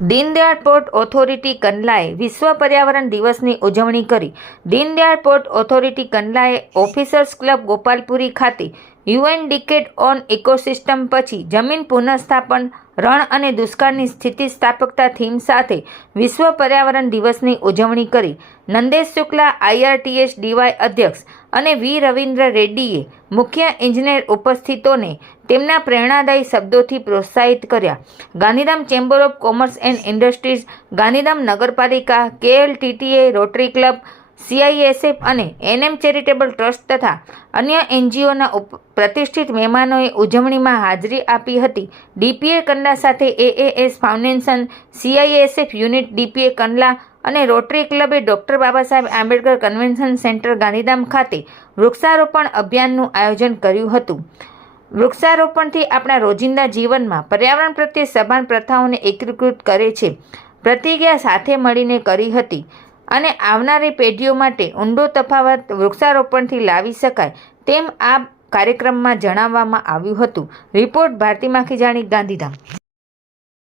Deendayal port authority કંડલાએ વિશ્વ પર્યાવરણ દિવસની ઉજવણી કરી. દીનદયાળ પોર્ટ ઓથોરિટી કંડલાએ ઓફિસર્સ ક્લબ ગોપાલપુરી ખાતે યુએન ડિકેટ ઓન ઇકોસિસ્ટમ પછી જમીન પુનઃસ્થાપન, રણ અને દુષ્કાળની સ્થિતિસ્થાપકતા થીમ સાથે વિશ્વ પર્યાવરણ દિવસની ઉજવણી કરી. નંદેશ શુક્લા, આઈઆરટીએસ ડીવાય અધ્યક્ષ અને વી રવિન્દ્ર રેડ્ડીએ મુખ્ય ઇજનેર ઉપસ્થિતોને તેમના પ્રેરણાદાયી શબ્દોથી પ્રોત્સાહિત કર્યા. Gandhidham chamber of commerce and industries, Gandhidham નગરપાલિકા, કેએલટીટીએ રોટરી ક્લબ સીઆઈએસએફ અને એનએમ ચેરિટેબલ ટ્રસ્ટ તથા અન્ય એનજીઓના પ્રતિષ્ઠિત મહેમાનોએ ઉજવણીમાં હાજરી આપી હતી. ડીપીએ કંડલા સાથે AAS foundation, CISF unit, DPA Kandla અને રોટરી ક્લબે doctor Baba Saheb Ambedkar convention centre Gandhidham ખાતે વૃક્ષારોપણ અભિયાનનું આયોજન કર્યું હતું. વૃક્ષારોપણથી આપણા રોજિંદા જીવનમાં પર્યાવરણ પ્રત્યે સભાન પ્રથાઓને એકીકૃત કરે છે. પ્રતિજ્ઞા સાથે મળીને કરી હતી. અને આવનારી પેઢીઓ માટે ઊંડો તફાવત વૃક્ષારોપણથી લાવી શકાય તેમ આ કાર્યક્રમમાં જણાવવામાં આવ્યું હતું. રિપોર્ટ ભારતી માખીજાણી ગાંધીધામ.